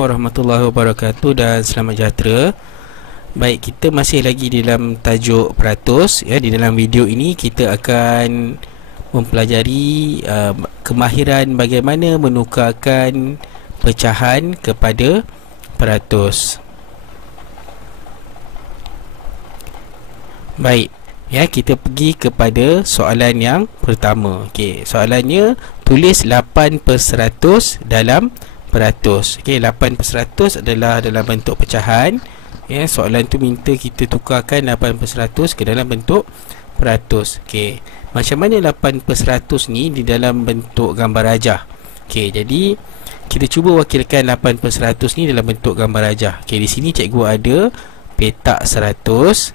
Warahmatullahi wabarakatuh dan selamat sejahtera. Baik, kita masih lagi dalam tajuk peratus ya. Di dalam video ini kita akan mempelajari kemahiran bagaimana menukarkan pecahan kepada peratus. Baik, ya, kita pergi kepada soalan yang pertama. Okey, soalannya tulis 8/100 dalam peratus. Okey, 8/100 adalah dalam bentuk pecahan. Ya, soalan tu minta kita tukarkan 8/100 ke dalam bentuk peratus. Okey, macam mana 8/100 ni di dalam bentuk gambar rajah? Okey, jadi kita cuba wakilkan 8/100 ni dalam bentuk gambar rajah. Okey, di sini cikgu ada petak 100.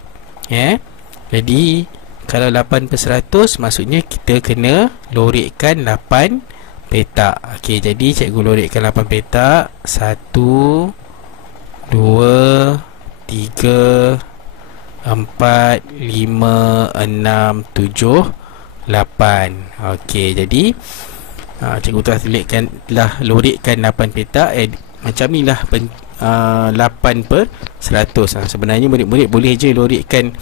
Ya. Jadi kalau 8/100 maksudnya kita kena lorikkan 8 petak. Okey, jadi cikgu lorikkan 8 petak. 1 2 3 4 5 6 7 8. Okey, jadi cikgu telah lorikkan 8 petak. Macam ni lah 8/100. Sebenarnya murid-murid boleh je lorikkan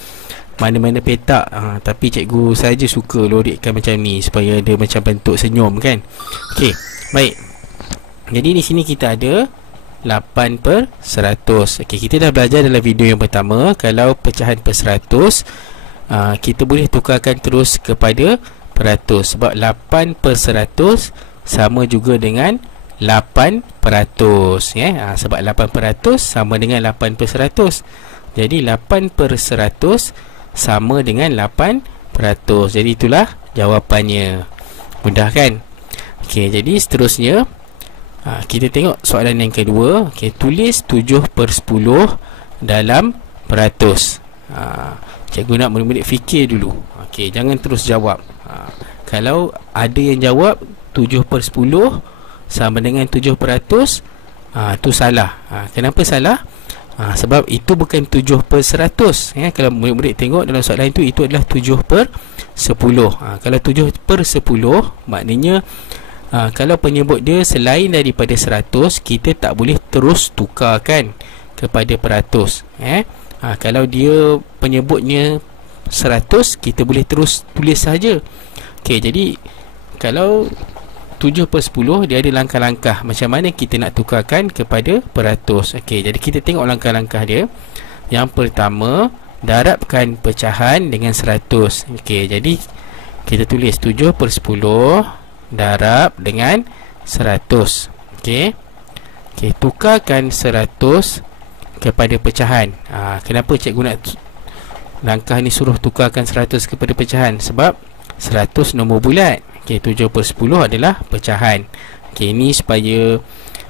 mana-mana petak, tapi cikgu saja suka lorikkan macam ni supaya dia macam bentuk senyum kan. Okey, baik. Jadi di sini kita ada 8/100. Okey, kita dah belajar dalam video yang pertama kalau pecahan per 100 kita boleh tukarkan terus kepada peratus sebab 8/100 sama juga dengan 8%, ya. Sebab 8% sama dengan 8/100. Jadi 8/100 sama dengan 8%. Jadi itulah jawapannya. Mudah kan? Okey, jadi seterusnya kita tengok soalan yang kedua. Okey, tulis 7/10 dalam peratus. Cikgu nak murid-murid fikir dulu. Okey, jangan terus jawab. Kalau ada yang jawab 7/10 sama dengan 7%, tu salah. Kenapa salah? Sebab itu bukan 7/100, ya. Kalau murid-murid tengok dalam soalan itu adalah 7/10. Kalau 7/10 maknanya kalau penyebut dia selain daripada 100, kita tak boleh terus tukarkan kepada peratus, ya. Kalau dia penyebutnya 100, kita boleh terus tulis saja. Okey, jadi kalau 7/10 dia ada langkah-langkah macam mana kita nak tukarkan kepada peratus. Okey, jadi kita tengok langkah-langkah dia. Yang pertama, darabkan pecahan dengan 100. Okey, jadi kita tulis 7/10 darab dengan 100. Okey. Okey, tukarkan 100 kepada pecahan. Kenapa cikgu nak langkah ni suruh tukarkan 100 kepada pecahan? Sebab 100 nombor bulat. Okey, 7/10 adalah pecahan. Okey, ini supaya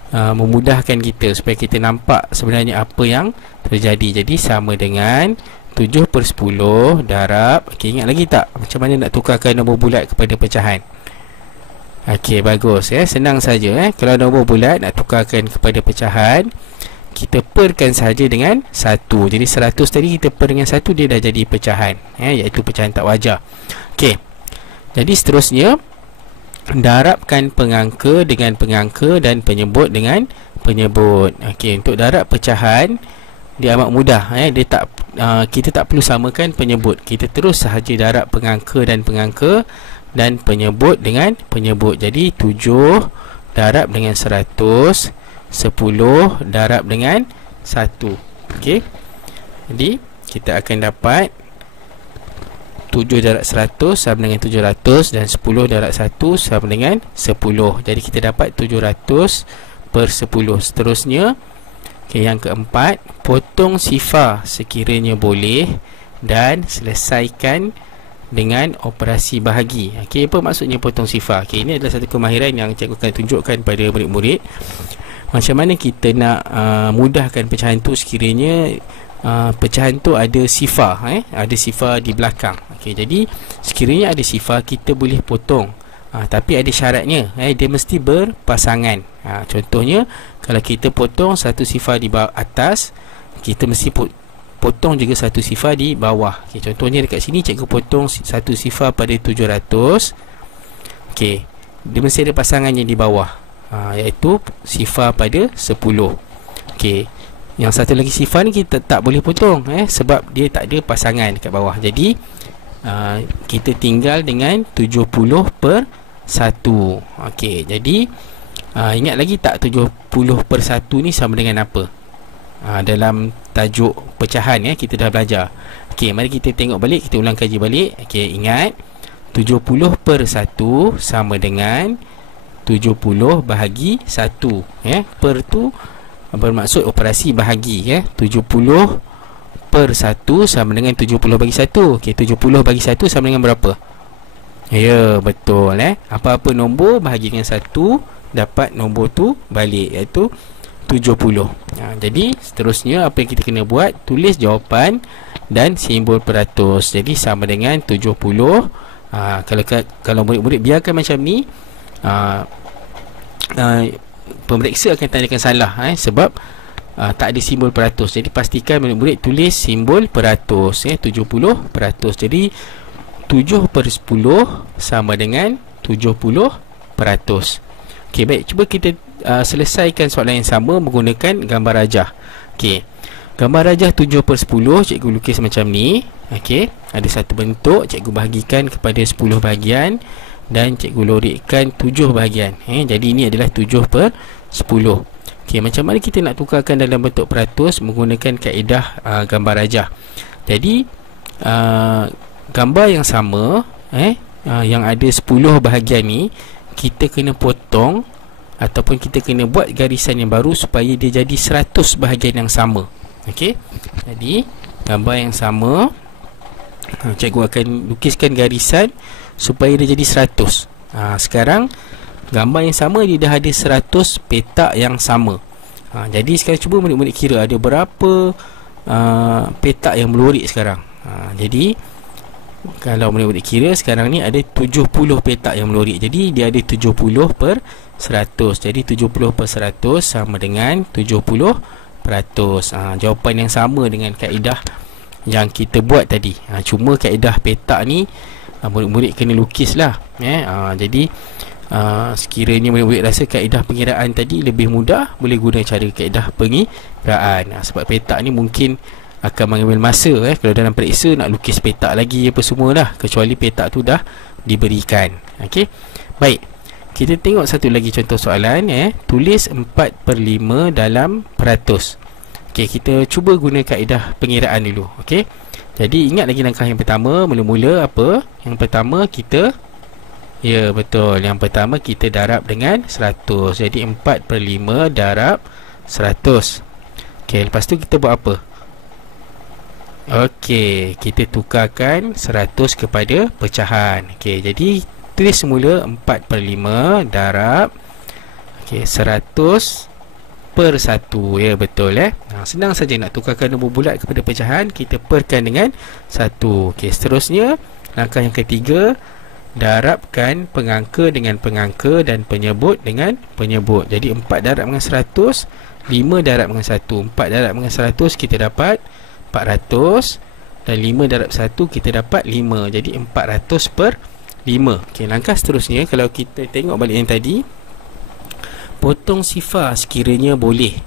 memudahkan kita, supaya kita nampak sebenarnya apa yang terjadi. Jadi sama dengan 7/10 darab. Okey, ingat lagi tak macam mana nak tukarkan nombor bulat kepada pecahan? Okey, bagus, ya. Senang saja, Kalau nombor bulat nak tukarkan kepada pecahan, kita perkan saja dengan 1. Jadi 100 tadi kita per dengan 1, dia dah jadi pecahan, iaitu pecahan tak wajar. Okey. Jadi seterusnya, darabkan pengangka dengan pengangka dan penyebut dengan penyebut. Okey, untuk darab pecahan dia amat mudah, Dia tak kita tak perlu samakan penyebut. Kita terus sahaja darab pengangka dan pengangka dan penyebut dengan penyebut. Jadi 7 darab dengan 100, 10 darab dengan 1. Okey. Jadi kita akan dapat 7 darab 100 sama dengan 700 dan 10 darab 1 sama dengan 10. Jadi kita dapat 700/10. Seterusnya, yang keempat, potong sifar sekiranya boleh dan selesaikan dengan operasi bahagi. Okey, apa maksudnya potong sifar? Okey, ini adalah satu kemahiran yang cikgu akan tunjukkan pada murid-murid. Macam mana kita nak mudahkan pecahan tu sekiranya pecahan tu ada sifar, ada sifar di belakang. Okey, jadi sekiranya ada sifar kita boleh potong, tapi ada syaratnya, dia mesti berpasangan. Contohnya kalau kita potong satu sifar di bawah atas, kita mesti potong juga satu sifar di bawah. Okey, contohnya dekat sini cikgu potong satu sifar pada 700. Okey, dia mesti ada pasangannya di bawah. iaitu sifar pada 10. Okey, yang satu lagi sifar ni kita tak boleh potong sebab dia tak ada pasangan dekat bawah. Jadi kita tinggal dengan 70 per 1. Okey, jadi ingat lagi tak 70 per 1 ni sama dengan apa? Dalam tajuk pecahan kita dah belajar. Okey, mari kita tengok balik, kita ulang kaji balik. Okey, ingat 70 per 1 sama dengan 70 bahagi 1. Per tu bermaksud operasi bahagi. 70 per 1 sama dengan 70 bagi 1. Okey, 70 bagi 1 sama dengan berapa? Ya, betul. Apa-apa nombor bahagi dengan 1, dapat nombor tu balik, iaitu 70. Jadi seterusnya apa yang kita kena buat, tulis jawapan dan simbol peratus. Jadi sama dengan 70. Kalau murid-murid biarkan macam ni, pemeriksa akan tanyakan salah sebab tak ada simbol peratus. Jadi pastikan murid-murid tulis simbol peratus. 70 peratus. Jadi 7 per 10 sama dengan 70 peratus. Okey, baik, cuba kita selesaikan soalan yang sama menggunakan gambar rajah. Okey, gambar rajah 7 per 10 cikgu lukis macam ni. Okey, ada satu bentuk, cikgu bahagikan kepada 10 bahagian dan cikgu lorikkan 7 bahagian. Jadi ini adalah 7 per 10. Okey, macam mana kita nak tukarkan dalam bentuk peratus menggunakan kaedah gambar rajah. Jadi gambar yang sama yang ada 10 bahagian ni, kita kena potong ataupun kita kena buat garisan yang baru supaya dia jadi 100 bahagian yang sama. Okey, jadi gambar yang sama, cikgu akan lukiskan garisan supaya dia jadi 100. Sekarang gambar yang sama dia dah ada 100 petak yang sama. Jadi sekarang cuba murid-murid kira ada berapa petak yang melurik sekarang. Jadi kalau murid-murid kira sekarang ni ada 70 petak yang melurik. Jadi dia ada 70 per 100. Jadi 70 per 100 sama dengan 70 peratus. Jawapan yang sama dengan kaedah yang kita buat tadi. Cuma kaedah petak ni murid-murid kena lukis lah. Jadi sekiranya murid-murid rasa kaedah pengiraan tadi lebih mudah, boleh guna cara kaedah pengiraan. Sebab petak ni mungkin akan mengambil masa kalau dalam periksa nak lukis petak lagi apa semua dah, kecuali petak tu dah diberikan. Okey, baik, kita tengok satu lagi contoh soalan. Tulis 4 per 5 dalam peratus. Okey, kita cuba guna kaedah pengiraan dulu. Okey, jadi ingat lagi langkah yang pertama. Mula-mula apa? Yang pertama kita, ya betul, yang pertama kita darab dengan 100. Jadi 4 per 5 darab 100. Okey, lepas tu kita buat apa? Okey, kita tukarkan 100 kepada pecahan. Okey, jadi tulis semula 4 per 5 darab 100 per 1. Ya, betul. Senang saja nak tukarkan nombor bulat kepada pecahan, kita perkan dengan 1. Okey, seterusnya langkah yang ketiga, darabkan pengangka dengan pengangka dan penyebut dengan penyebut. Jadi 4 darab dengan 100, 5 darab dengan 1. 4 darab dengan 100 kita dapat 400 dan 5 darab 1 kita dapat 5. Jadi 400 per 5. Okey, langkah seterusnya kalau kita tengok balik yang tadi, potong sifar sekiranya boleh.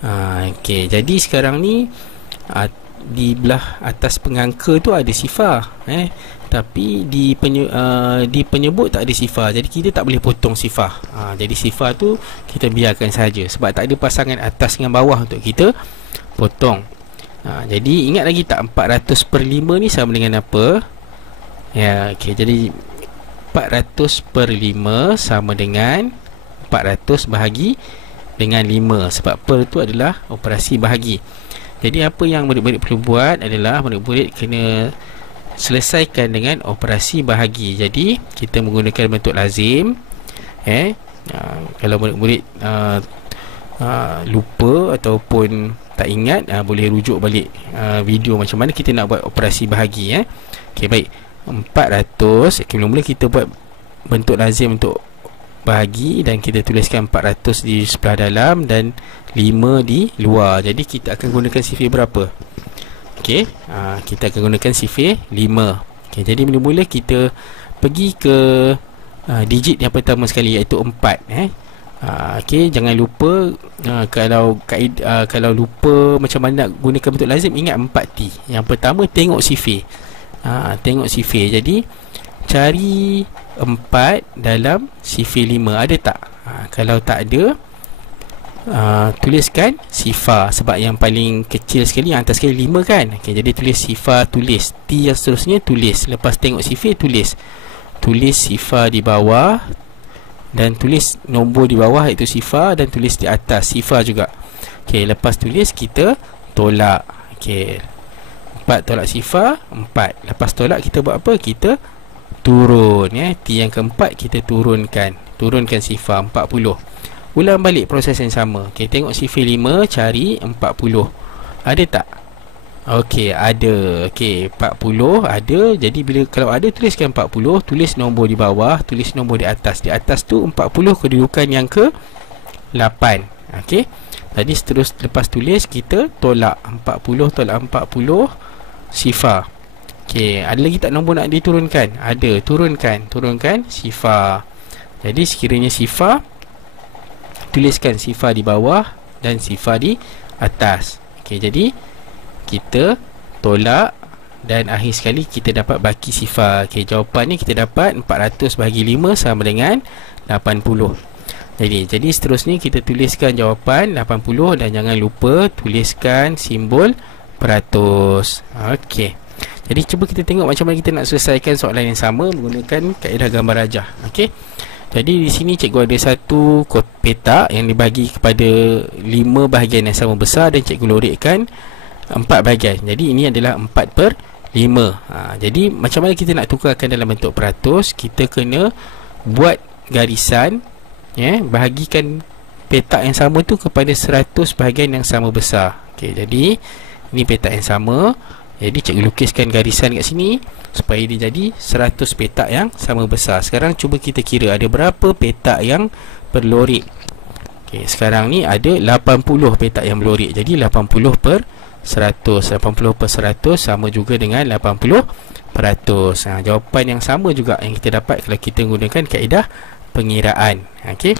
Okey, jadi sekarang ni di belah atas pengangka tu ada sifar, tapi di penyebut tak ada sifar. Jadi kita tak boleh potong sifar. Jadi sifar tu kita biarkan saja sebab tak ada pasangan atas dengan bawah untuk kita potong. Jadi ingat lagi tak 400 per 5 ni sama dengan apa? Ya, okey, jadi 400 per 5 sama dengan 400 bahagi dengan 5. Sebab per tu adalah operasi bahagi. Jadi apa yang murid-murid perlu buat adalah murid-murid kena selesaikan dengan operasi bahagi. Jadi kita menggunakan bentuk lazim. Kalau murid-murid lupa ataupun tak ingat, boleh rujuk balik video macam mana kita nak buat operasi bahagi. Okey, baik, 400. Okay, mula-mula kita buat bentuk lazim untuk bahagi dan kita tuliskan 400 di sebelah dalam dan 5 di luar. Jadi kita akan gunakan sifir berapa? Okey, kita akan gunakan sifir 5. Okey, jadi mula-mula kita pergi ke digit yang pertama sekali, iaitu 4. Okey, jangan lupa kalau lupa macam mana nak gunakan bentuk lazim, ingat 4T. Yang pertama, tengok sifir. Tengok sifir. Jadi cari 4 dalam sifir 5. Ada tak? Kalau tak ada, tuliskan sifar. Sebab yang paling kecil sekali, yang atas sekali 5 kan. Okey, jadi tulis sifar, tulis T yang seterusnya, tulis. Lepas tengok sifir, tulis sifar di bawah dan tulis nombor di bawah iaitu sifar, dan tulis di atas sifar juga. Okey, lepas tulis kita tolak. Okey, 4 tolak sifar 4. Lepas tolak kita buat apa? Kita turun, T yang keempat kita turunkan sifar 40. Ulang balik proses yang sama. Okey, tengok sifir 5, cari 40. Ada tak? Okey, ada. Okey, 40 ada. Jadi kalau ada, tuliskan 40, tulis nombor di bawah, tulis nombor di atas. Di atas tu 40 kedudukan yang ke 8. Okey. Jadi lepas tulis kita tolak 40 tolak 40 sifar. Okey, ada lagi tak nombor nak diturunkan? Ada, turunkan sifar. Jadi sekiranya sifar, tuliskan sifar di bawah dan sifar di atas. Okey, jadi kita tolak dan akhir sekali kita dapat baki sifar. Okey, jawapannya kita dapat 400 bahagi 5 sama dengan 80. Jadi seterusnya kita tuliskan jawapan 80 dan jangan lupa tuliskan simbol peratus. Okey. Jadi cuba kita tengok macam mana kita nak selesaikan soalan yang sama menggunakan kaedah gambar rajah. Okey. Jadi di sini cikgu ada satu petak yang dibagi kepada 5 bahagian yang sama besar dan cikgu lorekkan 4 bahagian. Jadi ini adalah 4/5. Jadi macam mana kita nak tukarkan dalam bentuk peratus? Kita kena buat garisan, bahagikan petak yang sama tu kepada 100 bahagian yang sama besar. Okey, jadi ini petak yang sama. Jadi cikgu lukiskan garisan kat sini supaya dia jadi 100 petak yang sama besar. Sekarang cuba kita kira ada berapa petak yang berlorek. Okey, sekarang ni ada 80 petak yang berlorek. Jadi 80/100 sama juga dengan 80%. Jawapan yang sama juga yang kita dapat kalau kita menggunakan kaedah pengiraan. Okey.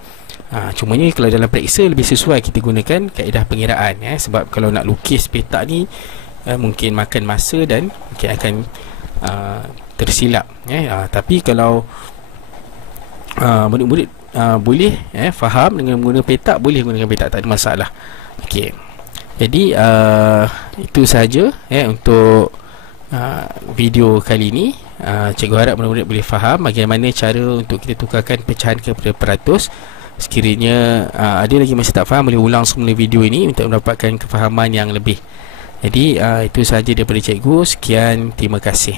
Cumanya kalau dalam periksa lebih sesuai kita gunakan kaedah pengiraan, sebab kalau nak lukis petak ni mungkin makan masa dan mungkin akan tersilap, tapi kalau murid-murid boleh faham dengan menggunakan petak, boleh gunakan petak, tak ada masalah. Okey. Jadi itu sahaja untuk video kali ini. Cikgu harap murid-murid boleh faham bagaimana cara untuk kita tukarkan pecahan kepada peratus. Sekiranya ada lagi masih tak faham, boleh ulang semula video ini untuk mendapatkan kefahaman yang lebih. Jadi itu sahaja daripada cikgu. Sekian, terima kasih.